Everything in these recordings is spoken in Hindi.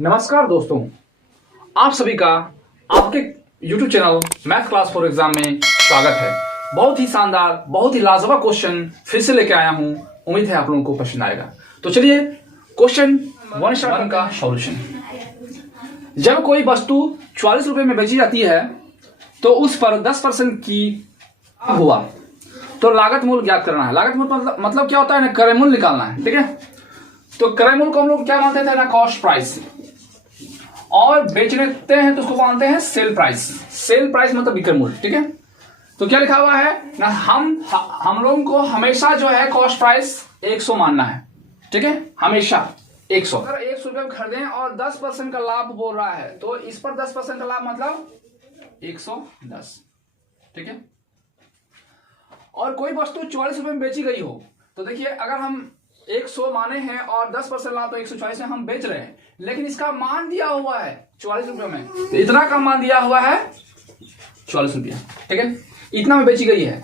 नमस्कार दोस्तों, आप सभी का आपके YouTube channel math class for exam में स्वागत है। बहुत ही शानदार, बहुत ही लाजवाब क्वेश्चन फिर से लेके आया हूं। उम्मीद है आप लोगों को पसंद आएगा। तो चलिए क्वेश्चन 1 का सॉल्यूशन। जब कोई वस्तु 44 रुपए में बेची जाती है तो उस पर 10% की हुआ तो लागत मूल्य ज्ञात करना है। लागत मूल्य मतलब क्या होता है ना, क्रय मूल्य निकालना है। ठीक है, तो क्रय मूल्य को हम लोग क्या मानते थे ना, कॉस्ट प्राइस, और बेचते हैं तो उसको मानते हैं सेल प्राइस। सेल प्राइस मतलब विक्रय मूल्य। ठीक है, तो क्या लिखा हुआ है ना, हम लोगों को हमेशा जो है कॉस्ट प्राइस 100 मानना है। ठीक है, हमेशा 100। अगर 100 रुपए में खरीदें और 10% का लाभ बोल रहा है तो इस पर 10% का लाभ मतलब 110। ठीक है, और कोई वस्तु 44 रुपए में बेची गई हो तो देखिए, अगर हम 100 माने हैं और 10% लाभ तो 140 में हम बेच रहे हैं, लेकिन इसका मान दिया हुआ है 44 रुपए में, तो इतना का मान दिया हुआ है 44 रुपया। ठीक है, इतना में बेची गई है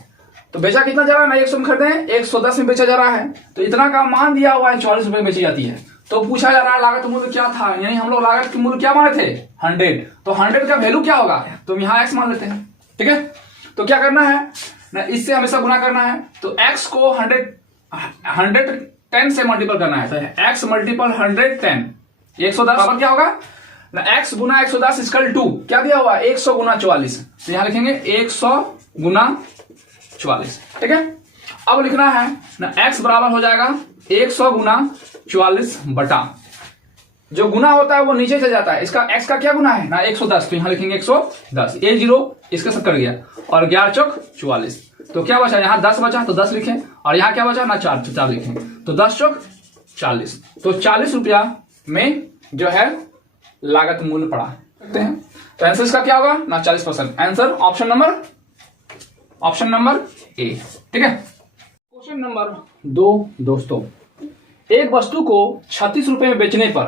तो बेचा कितना जा रहा है ना, 100 में खरीदे हैं, 110 में बेचा जा रहा है, तो इतना का मान दिया हुआ है 44 रुपए में बेची जाती है। तो पूछा जा रहा है लागत मूल्य क्या था, यानी हम लोग लागत के मूल्य क्या माने थे 100, तो 100 का वैल्यू क्या होगा, तो यहाँ x मान लेते हैं। ठीक है, तो क्या करना है ना, इससे हमेशा गुना करना है, तो x को 110 से मल्टीपल करना है, तो x मल्टीपल 110 110 क्या होगा ना, x गुना 110 इक्वल टू क्या दिया हुआ 100 गुना 44, तो यहां लिखेंगे 100 गुना 44। ठीक है, अब लिखना है ना, x बराबर हो जाएगा 100 गुना 44 बटा, जो गुना होता है वो नीचे चल जाता है, इसका x का क्या गुना है ना 110, तो यहां लिखेंगे 110, ये 0 इसका सब कट गया, और 11 चौक 44, तो क्या बचा, यहाँ 10 बचा तो 10 लिखें, और यहाँ क्या बचा ना 4 तो 4 लिखें, तो 10 चौक 40, तो 40 रुपया में जो है लागत मूल्य पड़ा सकते हैं। तो आंसर इसका क्या होगा ना 40%। Answer option number A. ठीक है, क्वेश्चन नंबर 2 दोस्तों, एक वस्तु को 36 रुपए में बेचने पर,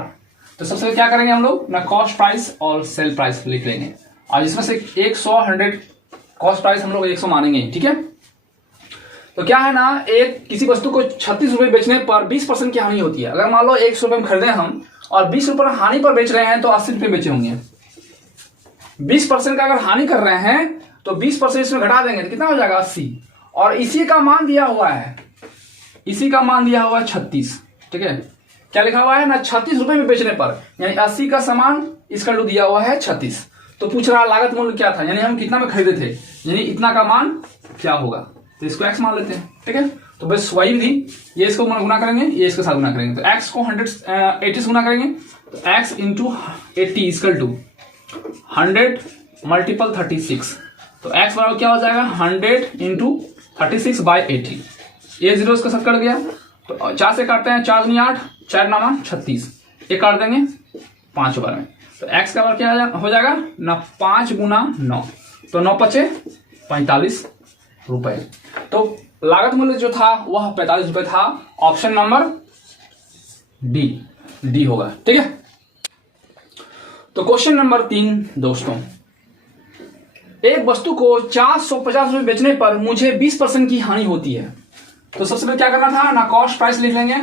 तो सबसे पहले क्या करेंगे हम लोग ना, कॉस्ट प्राइस और सेल प्राइस लिख लेंगे, और इसमें से 100 कॉस्ट प्राइस हम लोग 100 मानेंगे। ठीक है, तो क्या है ना, एक किसी वस्तु को 36 रुपए बेचने पर 20% की हानि होती है। अगर मान लो 100 रुपए में खरीदे हम और 20 रुपए हानि पर बेच रहे हैं तो 80 रुपए बेचे होंगे। 20% का अगर हानि कर रहे हैं तो 20% इसमें घटा देंगे तो कितना हो जाएगा 80, और इसी का मान दिया हुआ है 36। ठीक है, क्या लिखा हुआ है ना, 36 रुपए में बेचने पर, यानी 80 का सामान इसका दिया हुआ है 36, तो पूछ रहा लागत मूल्य क्या था, यानी हम कितना में खरीदे थे, यानी इतना का मान क्या होगा, तो इसको x मान लेते हैं। ठीक है, तो बस वही विधि, ये इसको गुना करेंगे, ये इसके साथ गुना करेंगे, तो x को 180 से गुना करेंगे, तो x into 80 equal to 100 multiple 36, तो x बराबर क्या हो जाएगा 100 इंटू 36 बाई 80, ये 0 इसका साथ कट गया, तो 4 से काटते हैं, 4 दूनी 8, 4 नामा 36, ये काट देंगे 5 बार में, तो x का बार क्या हो जाएगा ना 5 गुना 9, तो 9 पचे 45 रुपए, तो लागत मूल्य जो था वह 45 रुपए था। ऑप्शन नंबर डी होगा। ठीक है, तो क्वेश्चन नंबर 3 दोस्तों, एक वस्तु को 450 रुपए बेचने पर मुझे 20% की हानि होती है, तो सबसे पहले क्या करना था ना, कॉस्ट प्राइस लिख लेंगे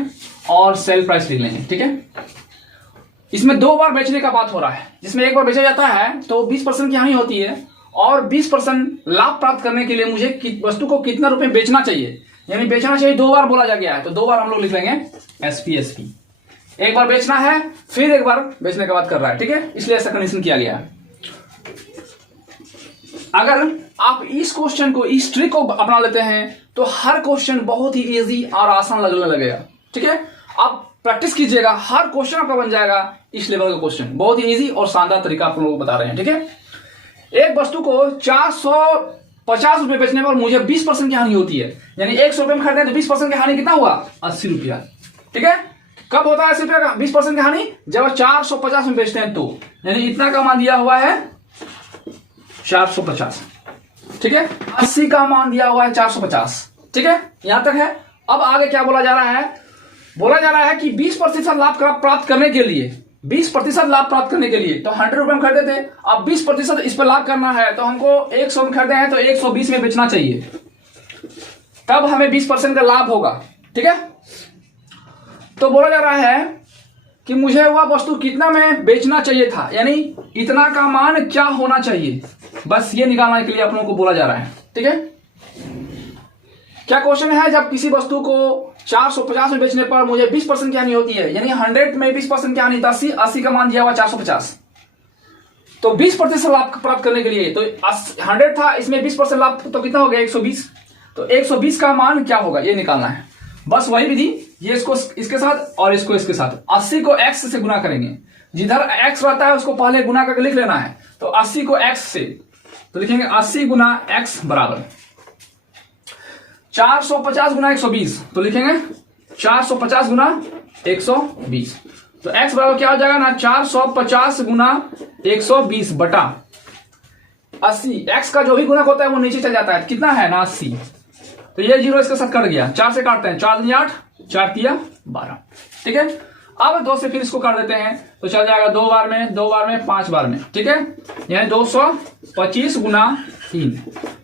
और सेल प्राइस लिख लेंगे। ठीक है, इसमें 2 बार बेचने का बात हो रहा है, जिसमें एक बार बेचा जाता है तो 20% की हानि होती है, और 20% लाभ प्राप्त करने के लिए मुझे वस्तु को कितना रुपए बेचना चाहिए, यानी बेचना चाहिए 2 बार बोला जा गया है, तो 2 बार हम लोग लिख लेंगे एसपी। एक बार बेचना है, फिर एक बार बेचने का बात कर रहा है। ठीक है, इसलिए ऐसा कंडीशन किया गया है। अगर आप इस क्वेश्चन को, इस ट्रिक को अपना लेते हैं तो हर क्वेश्चन बहुत ही इजी और आसान लगने लगेगा। ठीक है, आप प्रैक्टिस कीजिएगा, हर क्वेश्चन आपका बन जाएगा इस लेवल का क्वेश्चन। बहुत ही इजी और शानदार तरीका आप लोगों को बता रहे हैं। ठीक है, एक वस्तु को 450 रुपए बेचने पर मुझे 20% की हानि होती है, यानी 100 रुपए में खरीदे तो 20% की हानि कितना हुआ 80 रुपया। ठीक है, कब होता है 80 रुपया का 20% की हानि, जब 450 में बेचते हैं तो, यानी इतना का मान दिया हुआ है 450। ठीक है, 80 का मान दिया हुआ है 450। ठीक है, यहां तक है। अब आगे क्या बोला जा रहा है, बोला जा रहा है कि 20% लाभ प्राप्त करने के लिए, 20% लाभ प्राप्त करने के लिए, तो 100 रुपए में खरीदे थे, अब 20% इस पर लाभ करना है, तो हमको 100 में खरीदे हैं तो 120 में बेचना चाहिए, तब हमें 20% का लाभ होगा। ठीक है, तो बोला जा रहा है कि मुझे वह वस्तु कितना में बेचना चाहिए था, यानी इतना का मान क्या होना चाहिए, बस ये निकालने के लिए आप लोगों को बोला जा रहा है। ठीक है, क्या क्वेश्चन है, जब किसी वस्तु को 450 में बेचने पर मुझे 20% की हानि होती है, यानी 100 में 20% की हानि, 80 का मान दिया हुआ 450, तो 20% लाभ प्राप्त करने के लिए, तो 100 था, इसमें 20% लाभ तो कितना हो गया 120, तो 120 का मान क्या होगा ये निकालना है। बस वही विधि, ये इसको इसके साथ और इसको इसके साथ, 80 को x से गुना करेंगे, जिधर x रहता है उसको पहले गुना करके लिख लेना है, तो 80 को x से, तो लिखेंगे 80 गुना x बराबर 450 गुना 120, तो लिखेंगे 450 गुना 120, तो x बराबर क्या हो जाएगा ना 450 गुना 120 बटा 80, x का जो भी गुणक होता है वो नीचे चल जाता है, कितना है ना 80, तो ये 0 इसके साथ कट गया, 4 से काटते हैं, 4 8, 4 3 12। ठीक है, अब 2 से फिर इसको काट देते हैं, तो चल जाएगा 2 बार में, 2 बार में, 5 बार में। ठीक है, यानी 225 गुना 3,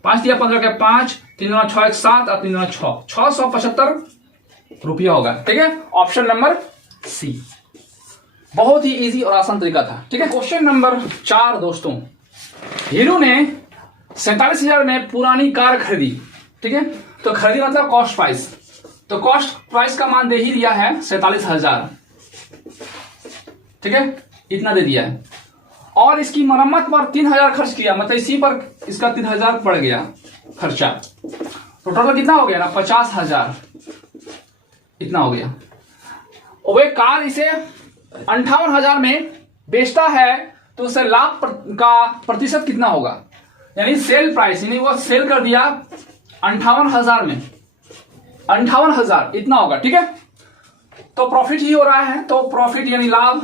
5 दिया 15 के 5, 3 9 6 7 और 3 9 6, 675 रुपया होगा। ठीक है, ऑप्शन नंबर सी, बहुत ही इजी और आसान तरीका था। ठीक है, क्वेश्चन नंबर 4 दोस्तों, हीरो ने 47,000 में पुरानी कार खरीदी। ठीक है, तो खरीदी मतलब कॉस्ट प्राइस, तो कॉस्ट प्राइस का मान दे ही दिया है 47,000। ठीक है, इतना दे दिया है, और इसकी मरम्मत पर 3,000 खर्च किया, मतलब इसी पर इसका 3,000 पड़ गया खर्चा, तो टोटल कितना हो गया ना 50,000, इतना हो गया। और वे कार इसे 58,000 में बेचता है, तो उसे लाभ का प्रतिशत कितना होगा, यानी सेल प्राइस, यानी वो सेल कर दिया 58,000 में, 58,000 इतना होगा। ठीक है, तो प्रॉफिट ही हो रहा है, तो प्रॉफिट यानी लाभ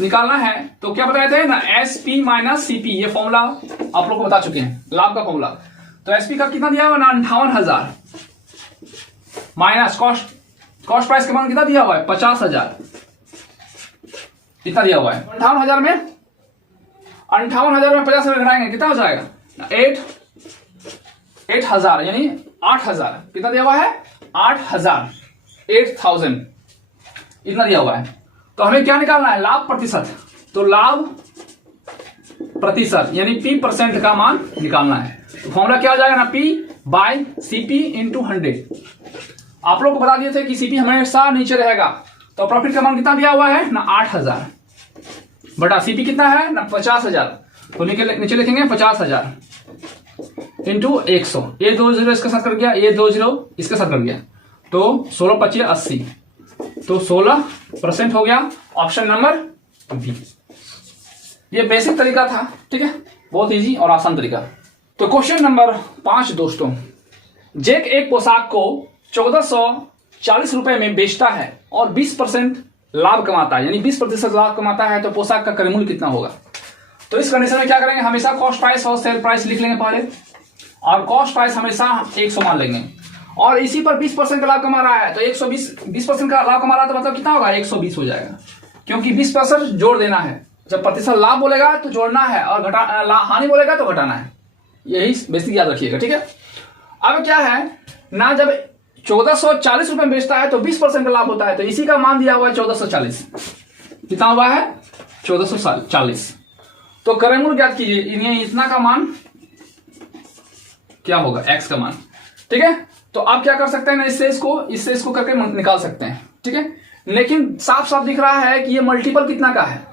निकालना है, तो क्या बताए थे ना एसपी माइनस सीपी, ये फॉर्मूला आप लोग को बता चुके हैं लाभ का फॉर्मूला। तो एसपी का कितना दिया हुआ ना 58,000 माइनस कॉस्ट प्राइस का मान कितना दिया हुआ है 50,000, इतना दिया हुआ है। 58,000 में 50,000 घटाएंगे कितना हो जाएगा 8,000, यानी 8,000, कितना दिया हुआ है 8,000, 8,000 इतना दिया हुआ है। तो हमें क्या निकालना है लाभ प्रतिशत, तो लाभ प्रतिशत यानी P% का मान निकालना है। तो फॉर्मूला क्या हो जाएगा ना P बाय CP इंटू 100। आप लोग को बता दिए थे कि CP हमेशा नीचे रहेगा, तो प्रॉफिट का मान कितना दिया हुआ है ना 8,000 बटा CP कितना है ना 50,000, तो नीचे लिखेंगे 50,000 इंटू 100, ये 2 0 इसके साथ कर गया, ये 2 0 इसके साथ कर गया, तो 16 25 80, तो 16% हो गया, ऑप्शन नंबर बी। ये बेसिक तरीका था। ठीक है, बहुत इजी और आसान तरीका। तो क्वेश्चन नंबर 5 दोस्तों, जैक एक पोशाक को 1440 रुपए में बेचता है और 20% लाभ कमाता है, यानी 20% लाभ कमाता है, तो पोशाक का क्रय मूल्य कितना होगा। तो इस कंडीशन में क्या करेंगे, हमेशा कॉस्ट प्राइस और सेल प्राइस लिख लेंगे पहले, और कॉस्ट प्राइस हमेशा 100 मान लेंगे, और इसी पर 20% का लाभ कमा रहा है, तो 20% का लाभ कमा रहा है, तो मतलब कितना होगा 120 हो जाएगा, क्योंकि 20% जोड़ देना है। जब प्रतिशत लाभ बोलेगा तो जोड़ना है, और हानि बोलेगा तो घटाना है, यही बेसिक याद रखिएगा। ठीक है, अब क्या है ना, जब 1440 रुपए में बेचता है तो 20% का लाभ होता है, तो इसी का मान दिया हुआ है 1440, कितना हुआ है 1440, तो क्रय मूल्य ज्ञात कीजिए, इतना का मान क्या होगा x का मान। ठीक है, तो आप क्या कर सकते हैं ना, इससे इसको करके निकाल सकते हैं। ठीक है, लेकिन साफ साफ दिख रहा है कि ये मल्टीपल कितना का है,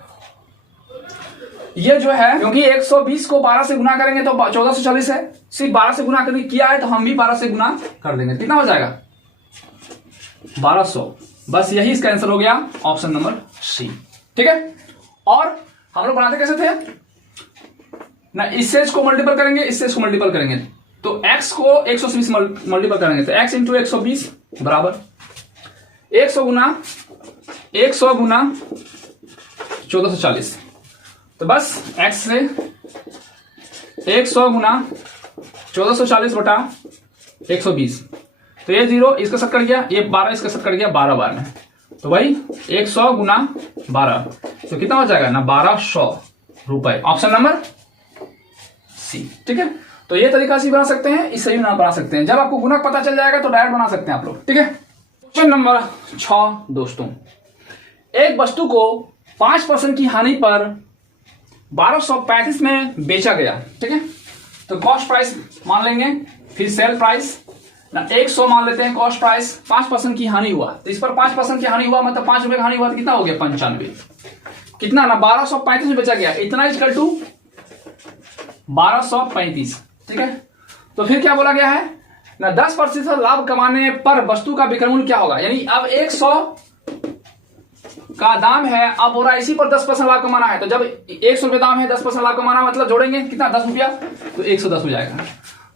ये जो है, क्योंकि 120 को 12 से गुना करेंगे तो 1440 है, सिर्फ 12 से गुना करके किया है, तो हम भी 12 से गुना कर देंगे, कितना हो जाएगा 1200, बस यही इसका आंसर हो गया, ऑप्शन नंबर सी। ठीक है, और हम लोग बनाते कैसे थे ना, इससे इसको मल्टीपल करेंगे, इससे इसको मल्टीपल करेंगे, तो x को 120 मल्टीपल करेंगे, तो x इंटू 120 बराबर 100 गुना 1440, तो बस x से 100 गुना 1440 बटा 120, तो ये 0 इसका साथ कट गया, ये 12 इसका साथ कट गया 12 बार में, तो भाई 100 गुना 12, तो कितना हो जाएगा ना 1200 रुपए, ऑप्शन नंबर सी। ठीक है, तो ये तरीका से बना सकते हैं, इससे भी बना सकते हैं। जब आपको गुणक पता चल जाएगा तो डायरेक्ट बना सकते हैं आप लोग। ठीक है, क्वेश्चन नंबर 6 दोस्तों, एक वस्तु को 5% की हानि पर 1235 में बेचा गया। ठीक है, तो कॉस्ट प्राइस मान लेंगे, फिर सेल प्राइस ना 100 मान लेते हैं कॉस्ट प्राइस। 5% की हानि हुआ तो इस पर 5% की हानि हुआ मतलब 5 रुपए की हानि हुआ तो कितना हो गया 95। कितना ना 1235 में बेचा गया, इतना इक्वल टू 1235। ठीक है, तो फिर क्या बोला गया है ना 10% लाभ कमाने पर वस्तु का विक्रय मूल्य क्या होगा। यानी अब 100 का दाम है, अब हो रहा है इसी पर 10% लाभ कमाना है। तो जब 100 रुपये दाम है 10% लाभ कमाना मतलब जोड़ेंगे कितना 10 रुपया, तो 110 हो जाएगा।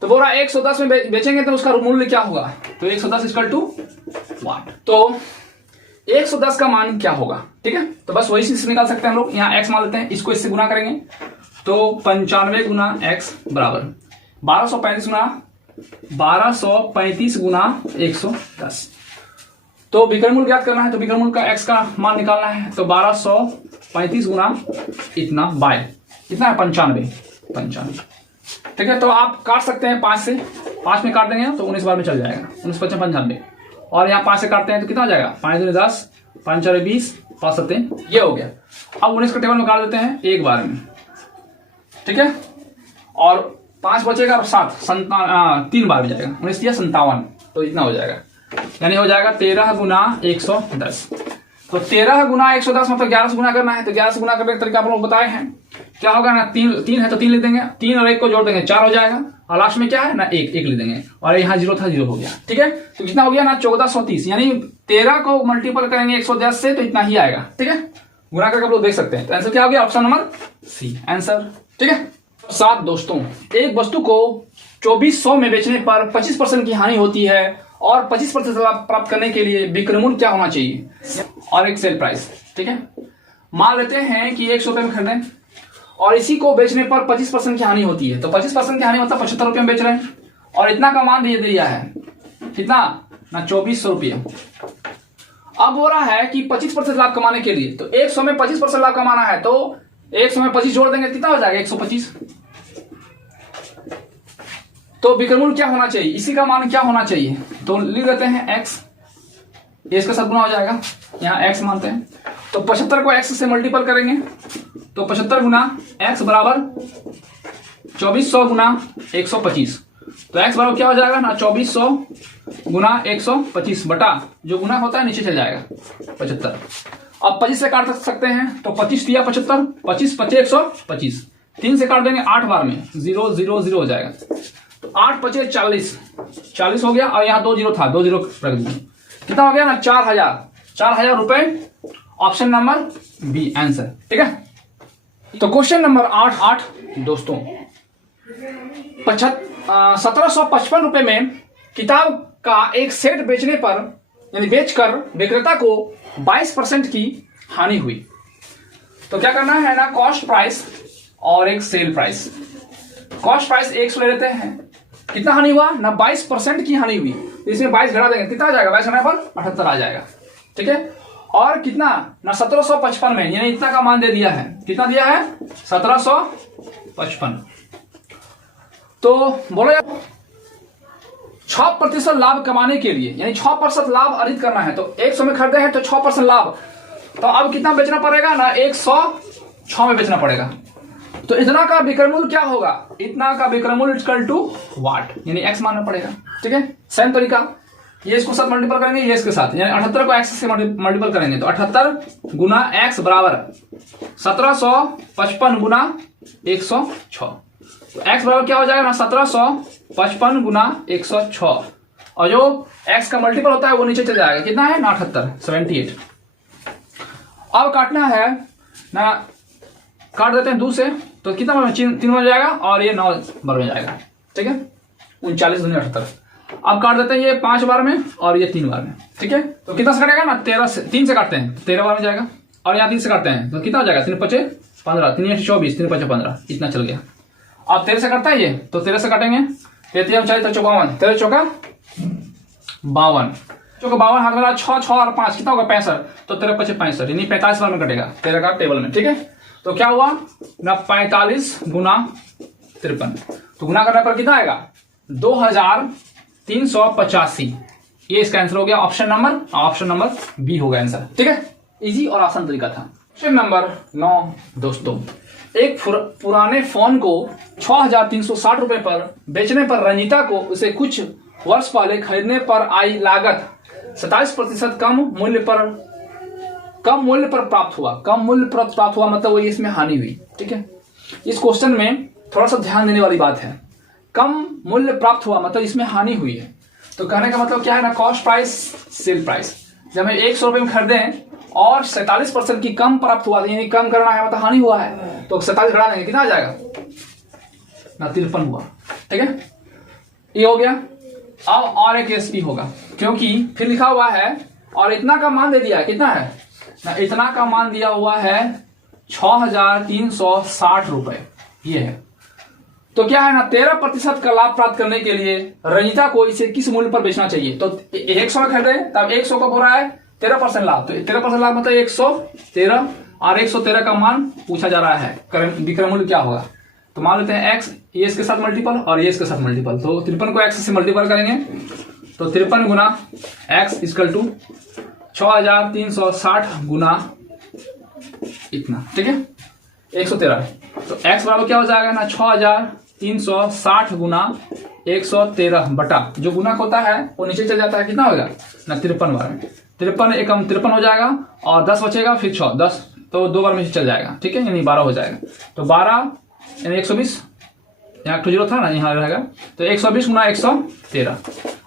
तो बोल रहा है 110 में बेचेंगे तो उसका मूल्य क्या होगा, तो 110 इक्वल टू वाट। तो 110 का मान क्या होगा। ठीक है, तो बस वही चीज निकाल सकते हैं हम लोग। यहाँ x मान लेते हैं, इसको इससे गुना करेंगे तो 95 गुना x बराबर 1235 गुना 110। तो विक्रय मूल्य ज्ञात करना है, तो विक्रय मूल्य का x का मान निकालना है। तो 1235 गुना इतना बाय कितना है 95। ठीक है, तो आप काट सकते हैं 5 से, 5 में काट देंगे तो 19 बार में चल जाएगा, 19 55 95। और यहाँ 5 से काटते हैं तो कितना हो जाएगा 5 दूनी 10, 5 4 20, 5 7 ये हो गया। अब 19 का टेबल में काट देते हैं एक बार में। ठीक है, और 5 बचेगा और 7 3 बार में जाएगा, 19 या 57, तो इतना हो जाएगा। यानी हो जाएगा 13 गुना 110। तो 13 गुना 110 मतलब 11 से गुना करना है। तो 11 से गुना करने का तरीका आप लोग बताए हैं, क्या होगा ना 3 है तो 3 लिख देंगे, 3 और 1 को जोड़ देंगे 4 हो जाएगा, और लास्ट में क्या है ना 1 लिख देंगे, और यहाँ 0 था 0 हो गया। ठीक है, तो कितना हो गया ना 1430। यानी 13 को मल्टीपल करेंगे 110 से तो इतना ही आएगा। ठीक है, गुना करके आप लोग देख सकते हैं। तो आंसर क्या हो गया, ऑप्शन नंबर सी आंसर। ठीक है, 7 दोस्तों, एक वस्तु को 2400 में बेचने पर 25% की हानि होती है और 25% लाभ प्राप्त करने के लिए विक्रय मूल्य क्या होना चाहिए और एक सेल प्राइस। ठीक है, मान लेते हैं कि 100 रुपए में खरीदें और इसी को बेचने पर 25% की हानि होती है। तो 25% की हानि मतलब 75 रुपए में बेच रहे हैं और इतना का मान दे दिया है, कितना ना 2400 रुपये। अब हो रहा है कि 25% लाभ कमाने के लिए, तो 100 में 25% लाभ कमाना है, तो 100 में 25 जोड़ देंगे कितना हो जाएगा 125। तो विक्रय मूल्य क्या होना चाहिए, इसी का मान क्या होना चाहिए, तो लिख देते हैं x, ये इसका साथ गुना हो जाएगा, यहाँ x मानते हैं। तो 75 को x से मल्टीपल करेंगे तो 75 गुना x बराबर 2400 गुना 125। तो x बराबर क्या हो जाएगा ना 2400 गुना 125 बटा जो गुना होता है नीचे चल जाएगा 75। अब 25 से काट सकते हैं तो 25 दिया 75, 25 25 125, 3 से काट देंगे 8 बार में 0 0 0 हो जाएगा। तो 8 25 40 हो गया, और यहाँ 2 0 था 2 0 रख दिए, कितना हो गया ना 4000 रुपए। Option number B answer. ठीक है, तो क्वेश्चन नंबर 8 दोस्तों, 1755 रुपए में किताब का एक सेट बेचने पर यानी बेचकर विक्रेता को 22% की हानि हुई। तो क्या करना है ना कॉस्ट प्राइस और एक सेल प्राइस। कॉस्ट प्राइस 100 ले लेते हैं, कितना हानि हुआ ना 22% की हानि हुई, तो इसमें 22 घटा देंगे कितना आ जाएगा 22 घटाने पर 78 आ जाएगा। ठीक है, और कितना ना 1755 में यानी इतना का मान दे दिया है, कितना दिया है 1755। तो बोलो यार 6% लाभ कमाने के लिए यानी 6% लाभ अर्जित करना है, तो 100 में खरीदे हैं तो 6% लाभ, तो अब कितना बेचना पड़ेगा ना 106 में बेचना पड़ेगा। तो इतना का विक्रय मूल्य क्या होगा, इतना का विक्रय मूल्य इक्वल टू वाट यानी x मानना पड़ेगा। ठीक है, सेम तरीका, ये इसको साथ मल्टीपल करेंगे ये इसके साथ, यानी 78 को x से मल्टीपल करेंगे तो 78 गुना x बराबर 1755 गुना 106। तो x बराबर क्या हो जाएगा ना 1755 गुना 106, और जो x का मल्टीपल होता है वो नीचे चल जाएगा, कितना है ना 78। अब काटना है ना, काट देते हैं 2 से तो कितना 3 बन जाएगा और ये 9 बार में जाएगा। ठीक है, 39 दूनी 78। अब काट देते हैं ये 5 बार में और ये 3 बार में। ठीक है, तो कितना से कटेगा ना 13 से, 3 से काटते हैं 13 बार में जाएगा, और यहाँ 3 से काटते हैं तो कितना हो जाएगा 3 5 15, 3 24, 3 5 15, इतना चल गया। अब 13 से काटता है ये, तो 13 से काटेंगे 13 40 तो 54, 13 चौका 52, चौका 52 हाथ वाला 6 6 और 5 कितना होगा 65, तो 13 25 65 यानी 45 बार में कटेगा 13 का टेबल में। ठीक है, तो क्या हुआ ना 45 गुना 53, तो गुना करने पर कितना आएगा 2385। ये इसका आंसर हो गया ऑप्शन नंबर बी होगा आंसर। ठीक है, इजी और आसान तरीका था। क्वेश्चन नंबर 9 दोस्तों, एक पुराने फोन को 6,360 रुपए पर बेचने पर रंजीता को उसे कुछ वर्ष पहले खरीदने पर आई लागत 27% कम मूल्य पर प्राप्त हुआ। कम मूल्य पर प्राप्त हुआ मतलब वही इसमें हानि हुई। ठीक है, इस क्वेश्चन में थोड़ा सा ध्यान देने वाली बात है। कम मूल्य प्राप्त हुआ मतलब इसमें हानि हुई है। तो कहने का मतलब क्या है ना, कॉस्ट प्राइस सेल प्राइस। जब हम 100 रुपए में खरीदे और 47% की कम प्राप्त हुआ, यानी कम करना है मतलब हानि हुआ है, तो 47 घटा देंगे, कितना आ जाएगा ना, 53 हुआ। ठीक है, ये हो गया। अब और एक एसपी होगा, क्योंकि फिर लिखा हुआ है और इतना का मान दे दिया है, कितना है ना, इतना का मान दिया हुआ है 6,360 रुपए, ये है। तो क्या है ना, 13% का लाभ प्राप्त करने के लिए रंजीता को इसे किस मूल्य पर बेचना चाहिए। तो 100 में खरीदे तब 100 का हो रहा है 13% लाभ, तो 13% लाभ मतलब 113 और 113 का मान पूछा जा रहा है, विक्रय मूल्य क्या होगा। तो मान लेते हैं x, ये इसके साथ मल्टीपल और ये इसके साथ मल्टीपल, तो 53 को x से मल्टीपल करेंगे तो 53 गुना x इक्वल टू 6,360 गुना इतना। ठीक है, 113, तो x बराबर क्या हो जाएगा ना, 6,360 गुना 113 बटा, जो गुना होता है वो नीचे चल जाता है, कितना होगा ना 53 बार में, 53 एकम 53 हो जाएगा और 10 बचेगा, फिर 6 10, तो 2 बार में चल जाएगा। ठीक है, यानी 12 हो जाएगा। तो 12 यानी 120, यहाँ 20 था ना, यहाँ रहेगा, तो 120 गुना 113।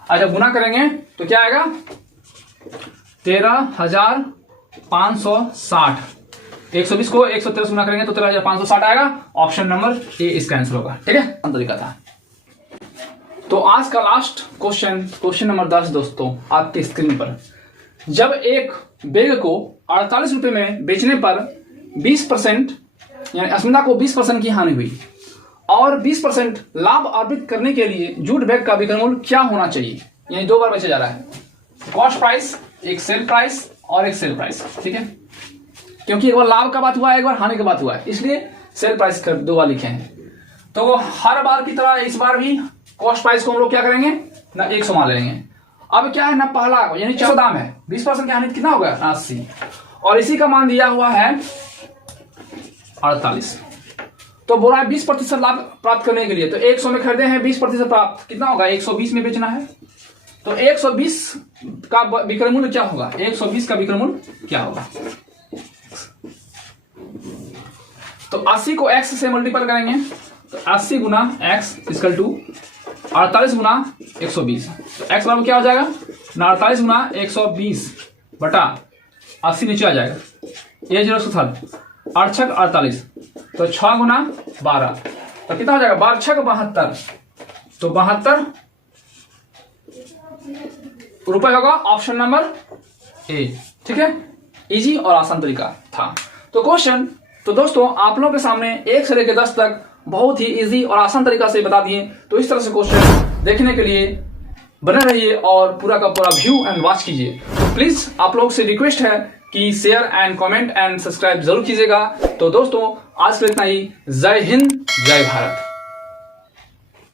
अच्छा, गुना करेंगे तो क्या आएगा 13,560। 120 को 113 गुना करेंगे तो 13,560 आएगा। ऑप्शन नंबर ए इसका आंसर होगा। ठीक है, तरीका था। तो आज का लास्ट क्वेश्चन नंबर 10 दोस्तों, आपके स्क्रीन पर, जब एक बैग को 48 रुपए में बेचने पर 20% यानी अस्मिता को 20% की हानि हुई और 20% लाभ अर्जित करने के लिए जूट बैग का विक्रय मूल्य क्या होना चाहिए। यानी 2 बार बेचा जा रहा है, कॉस्ट प्राइस, एक सेल प्राइस और एक सेल प्राइस। ठीक है, क्योंकि एक बार लाभ का बात हुआ है, एक बार हानि का बात हुआ है, इसलिए सेल प्राइस कर 2 बार लिखे हैं। तो हर बार की तरह इस बार भी कॉस्ट प्राइस को हम लोग क्या करेंगे ना, 100 मान लेंगे। अब क्या है ना, पहला यानी 400 दाम है, 20% की हानि कितना होगा 80, और इसी का मान दिया हुआ है 48। तो बोला है 20% लाभ प्राप्त करने के लिए, तो 100 में खरीदे हैं, 20% प्राप्त कितना होगा, 120 में बेचना है, तो 120 का विक्रय मूल्य क्या होगा, 120 का विक्रय मूल्य क्या होगा। तो 80 को x से मल्टीपल करेंगे तो 80 गुना x इक्वल टू 48 गुना 120, तो x बराबर क्या हो जाएगा ना, 48 गुना 120 बटा 80 नीचे आ जाएगा, ये 0 था 8 6 48, तो 6 गुना 12, तो कितना हो जाएगा 12 6 72, तो 72 रुपए होगा। Option number A. ठीक है, इजी और आसान तरीका था। तो क्वेश्चन तो दोस्तों आप लोगों के सामने 1 से लेकर 10 तक बहुत ही इजी और आसान तरीका से बता दिए। तो इस तरह से क्वेश्चन देखने के लिए बने रहिए और पूरा का पूरा व्यू एंड वॉच कीजिए। तो प्लीज आप लोग से रिक्वेस्ट है कि share and comment and subscribe जरूर कीजिएगा। तो दोस्तों आज के लिए इतना ही। जय हिंद, जय भारत।